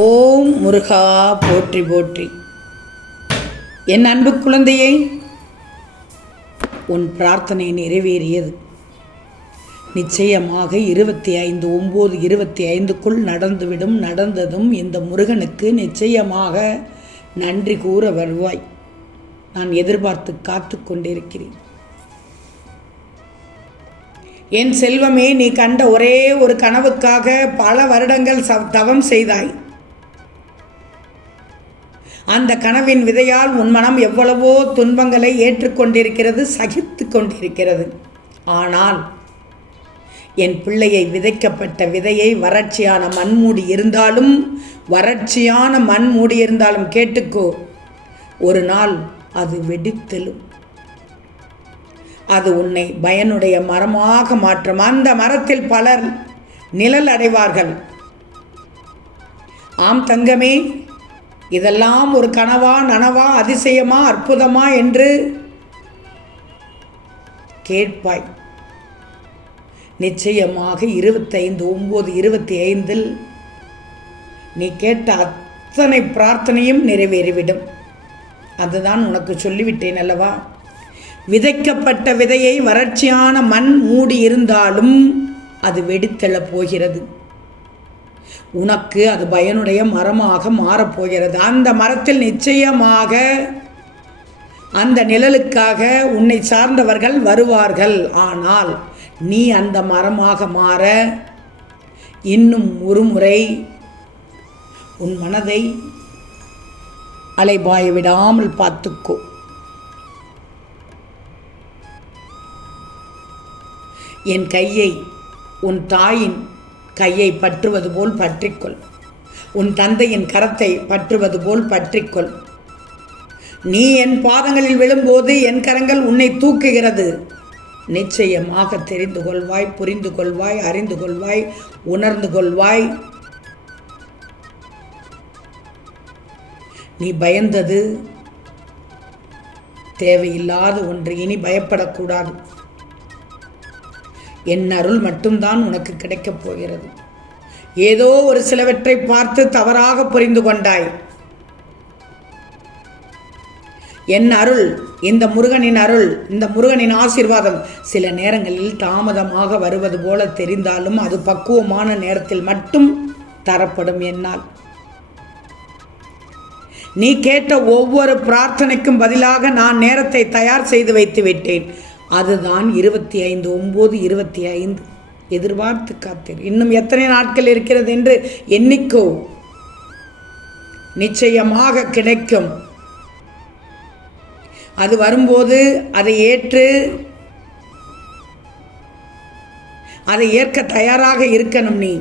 ஓம் முருகா போற்றி போற்றி. என் அன்பு குழந்தையை, உன் பிரார்த்தனை நிறைவேறியது. நிச்சயமாக 25/9/25க்குள் நடந்துவிடும். நடந்ததும் இந்த முருகனுக்கு நிச்சயமாக நன்றி கூற வருவாய். நான் எதிர்பார்த்து காத்து கொண்டிருக்கிறேன். என் செல்வமே, நீ கண்ட ஒரே ஒரு கனவுக்காக பல வருடங்கள் தவம் செய்தாய். அந்த கனவின் விதையால் உன் மனம் எவ்வளவோ துன்பங்களை ஏற்றுக்கொண்டிருக்கிறது, சகித்து கொண்டிருக்கிறது. ஆனால் என் பிள்ளையை, விதைக்கப்பட்ட விதையை வறட்சியான மண் மூடி இருந்தாலும் கேட்டுக்கோ, ஒரு நாள் அது வெடித்தெழும். அது உன்னை பயனுடைய மரமாக மாற்றும். அந்த மரத்தில் பலர் நிழல் அடைவார்கள். ஆம் தங்கமே, இதெல்லாம் ஒரு கனவா, நனவா, அதிசயமா, அற்புதமா என்று கேட்பாய். நிச்சயமாக 25/9/25 நீ கேட்ட அத்தனை பிரார்த்தனையும் நிறைவேறிவிடும். அதுதான் உனக்கு சொல்லிவிட்டேன் அல்லவா? விதைக்கப்பட்ட விதையை வறட்சியான மண் மூடி இருந்தாலும் அது வெடித்தெழப் போகிறது. உனக்கு அது பயனுடைய மரமாக மாறப்போகிறது. அந்த மரத்தில் நிச்சயமாக அந்த நிழலுக்காக உன்னை சார்ந்தவர்கள் வருவார்கள். ஆனால் நீ அந்த மரமாக மாற இன்னும் ஒரு முறை உன் மனதை அலைபாய விடாமல் பார்த்துக்கோ. என் கையை, உன் தாயின் கையை பற்றுவது போல் பற்றிக்கொள். உன் தந்தையின் கரத்தை பற்றுவது போல் பற்றிக்கொள். நீ என் பாதங்களில் விழும்போது என் கரங்கள் உன்னை தூக்குகிறது. நிச்சயமாக தெரிந்து கொள்வாய், புரிந்து கொள்வாய், அறிந்து கொள்வாய், உணர்ந்து கொள்வாய். நீ பயந்தது தேவையில்லாத ஒன்று. இனி பயப்படக்கூடாது. என் அருள் மட்டும்தான் உனக்கு கிடைக்கப் போகிறது. ஏதோ ஒரு சிலவற்றை பார்த்து தவறாக புரிந்து கொண்டாய். என் அருள், இந்த முருகனின் அருள், இந்த முருகனின் ஆசீர்வாதம் சில நேரங்களில் தாமதமாக வருவது போல தெரிந்தாலும் அது பக்குவமான நேரத்தில் மட்டும் தரப்படும். என்னால் நீ கேட்ட ஒவ்வொரு பிரார்த்தனைக்கும் பதிலாக நான் நேரத்தை தயார் செய்து வைத்து விட்டேன். அதுதான் 25/9/25. எதிர்பார்த்து காத்தீர். இன்னும் எத்தனை நாட்கள் இருக்கிறது என்று எண்ணிக்கோ. நிச்சயமாக கிடைக்கும். அது வரும்போது அதை ஏற்க தயாராக இருக்கணும். நீ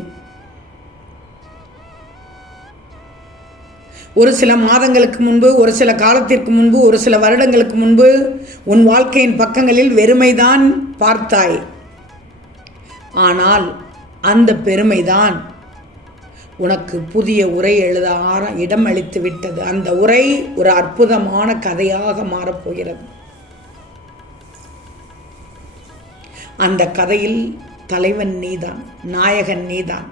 ஒரு சில மாதங்களுக்கு முன்பு, ஒரு சில காலத்திற்கு முன்பு, ஒரு சில வருடங்களுக்கு முன்பு உன் வாழ்க்கையின் பக்கங்களில் வெறுமைதான் பார்த்தாய். ஆனால் அந்த பெருமைதான் உனக்கு புதிய உரை எழுத இடம் அளித்து விட்டது. அந்த உரை ஒரு அற்புதமான கதையாக மாறப்போகிறது. அந்த கதையில் தலைவன் நீதான், நாயகன் நீதான்,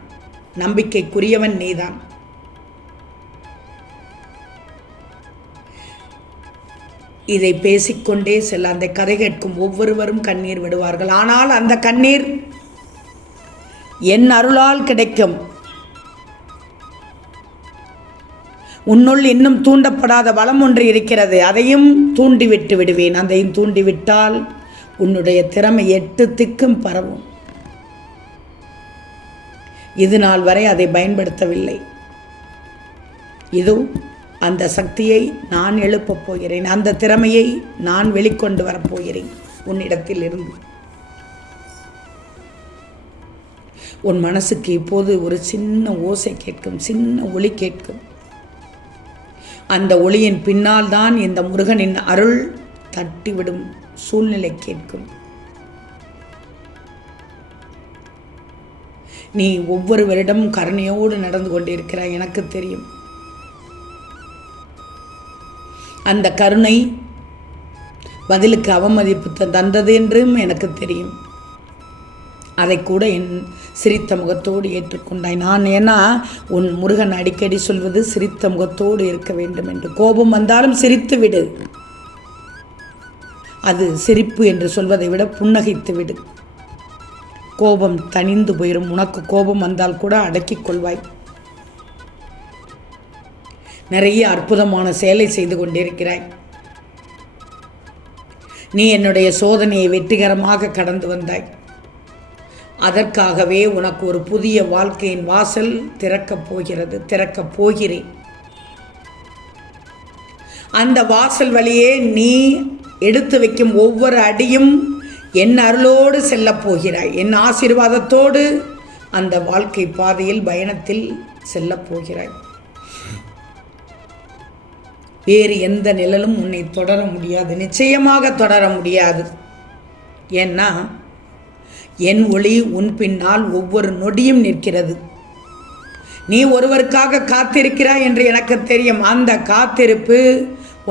நம்பிக்கைக்குரியவன் நீதான். இதை பேசிக்கொண்டே செல்ல, அந்த கதை கேட்கும் ஒவ்வொருவரும் கண்ணீர் விடுவார்கள். ஆனால் அந்த கண்ணீர் என் அருளால் கிடைக்கும். உன்னுள் இன்னும் தூண்டப்படாத பலம் ஒன்று இருக்கிறது. அதையும் தூண்டிவிட்டு விடுவேன். அதையும் தூண்டிவிட்டால் உன்னுடைய திறமை 8 திக்கும் பரவும். இது நாள் வரை அதை பயன்படுத்தவில்லை. இது அந்த சக்தியை நான் எழுப்பப் போகிறேன். அந்த திறமையை நான் வெளிக்கொண்டு வரப்போகிறேன் உன்னிடத்தில் இருந்து. உன் மனசுக்கு இப்போது ஒரு சின்ன ஓசை கேட்கும், சின்ன ஒளி கேட்கும். அந்த ஒளியின் பின்னால் தான் இந்த முருகனின் அருள் தட்டிவிடும் சூழ்நிலை கேட்கும். நீ ஒவ்வொருவரிடம் கருணையோடு நடந்து கொண்டிருக்கிறாய், எனக்கு தெரியும். அந்த கருணை பதிலுக்கு அவமதிப்பு தந்தது என்றும் எனக்கு தெரியும். அதை கூட என் சிரித்த முகத்தோடு ஏற்றுக்கொண்டாய். நான் ஏன்னா உன் முருகன் அடிக்கடி சொல்வது சிரித்த முகத்தோடு இருக்க வேண்டும் என்று. கோபம் வந்தாலும் சிரித்து விடு. அது சிரிப்பு என்று சொல்வதை விட புன்னகைத்து விடு. கோபம் தணிந்து போயிடும். உனக்கு கோபம் வந்தால் கூட அடக்கிக் கொள்வாய். நிறைய அற்புதமான செயலை செய்து கொண்டிருக்கிறாய். நீ என்னுடைய சோதனையை வெற்றிகரமாக கடந்து வந்தாய். அதற்காகவே உனக்கு ஒரு புதிய வாழ்க்கையின் வாசல் திறக்கப் போகிறேன். அந்த வாசல் வழியே நீ எடுத்து வைக்கும் ஒவ்வொரு அடியும் என் அருளோடு செல்லப் போகிறாய். என் ஆசீர்வாதத்தோடு அந்த வாழ்க்கை பாதையில் பயணத்தில் செல்லப் போகிறாய். வேறு எந்த நிழலும் உன்னை தொடர முடியாது, நிச்சயமாக தொடர முடியாது. ஏன்னா என் ஒளி உன் பின்னால் ஒவ்வொரு நொடியும் நிற்கிறது. நீ ஒருவருக்காக காத்திருக்கிறாய் என்று எனக்கு தெரியும். அந்த காத்திருப்பு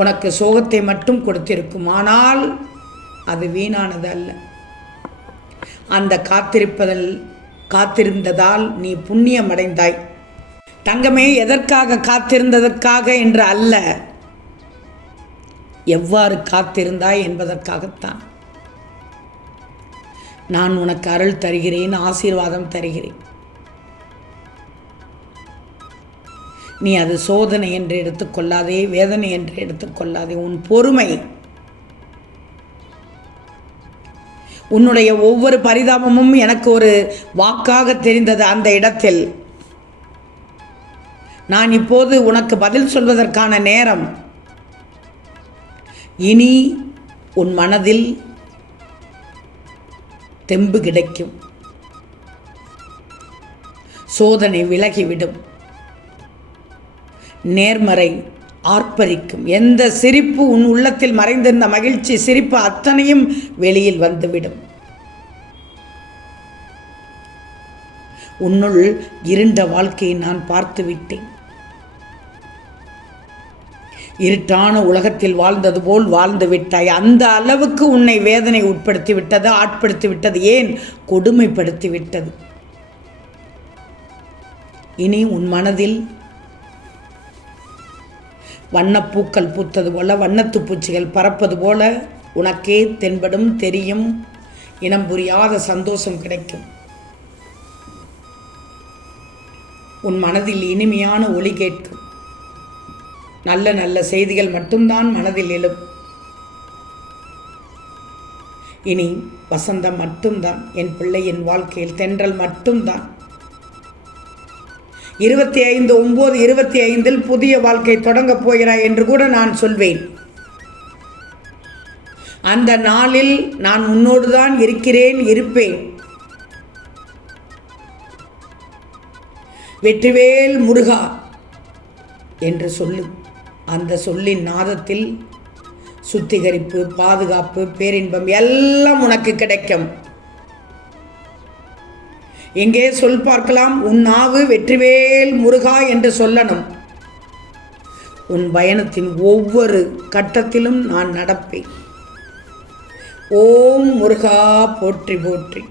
உனக்கு சோகத்தை மட்டும் கொடுத்திருக்கும். ஆனால் அது வீணானது அல்ல. அந்த காத்திருந்ததால் நீ புண்ணியம் அடைந்தாய். தங்கமே, எதற்காக காத்திருந்ததற்காக என்று அல்ல, எவ்வாறு காத்திருந்தாய் என்பதற்காகத்தான். நான் உனக்கு அருள் தருகிறேன், ஆசீர்வாதம் தருகிறேன். நீ அது சோதனை என்று எடுத்துக்கொள்ளாதே, வேதனை என்று எடுத்துக்கொள்ளாதே. உன் பொறுமை, உன்னுடைய ஒவ்வொரு பரிதாபமும் எனக்கு ஒரு வாக்காக தெரிந்தது. அந்த இடத்தில் நான் இப்போது உனக்கு பதில் சொல்வதற்கான நேரம். இனி உன் மனதில் தெம்பு கிடைக்கும். சோதனை விலகிவிடும். நேர்மறை ஆர்ப்பரிக்கும். எந்த சிரிப்பு உன் உள்ளத்தில் மறைந்திருந்த மகிழ்ச்சி சிரிப்பு அத்தனையும் வெளியில் வந்துவிடும். உன்னுள் இருண்ட வாழ்க்கையை நான் பார்த்து விட்டேன். இருட்டான உலகத்தில் வாழ்ந்தது போல் வாழ்ந்து விட்டாய். அந்த அளவுக்கு உன்னை வேதனை உட்படுத்தி விட்டது, ஆட்படுத்தி விட்டது, ஏன் கொடுமைப்படுத்தி விட்டது. இனி உன் மனதில் வண்ணப்பூக்கள் பூத்தது போல, வண்ணத்து பூச்சிகள் பறப்பது போல உனக்கே தென்படும், தெரியும். இனம் புரியாத சந்தோஷம் கிடைக்கும். உன் மனதில் இனிமையான ஒலி கேட்கும். நல்ல நல்ல செய்திகள் மட்டும்தான் மனதில் எழும். இனி வசந்தம் மட்டும்தான் என் பிள்ளையின் வாழ்க்கையில், தென்றல் மட்டும்தான். 25/9/25 புதிய வாழ்க்கை தொடங்கப் போகிறாய் என்று கூட நான் சொல்வேன். அந்த நாளில் நான் உன்னோடு தான் இருக்கிறேன், இருப்பேன். வெற்றிவேல் முருகா என்று சொல்லு. அந்த சொல்லின் நாதத்தில் சுத்திகரிப்பு, பாதுகாப்பு, பேரின்பம் எல்லாம் உனக்கு கிடைக்கும். எங்கே சொல் பார்க்கலாம். உன் நாவு வெற்றிவேல் முருகா என்று சொல்லணும். உன் பயணத்தின் ஒவ்வொரு கட்டத்திலும் நான் நடப்பேன். ஓம் முருகா போற்றி போற்றி.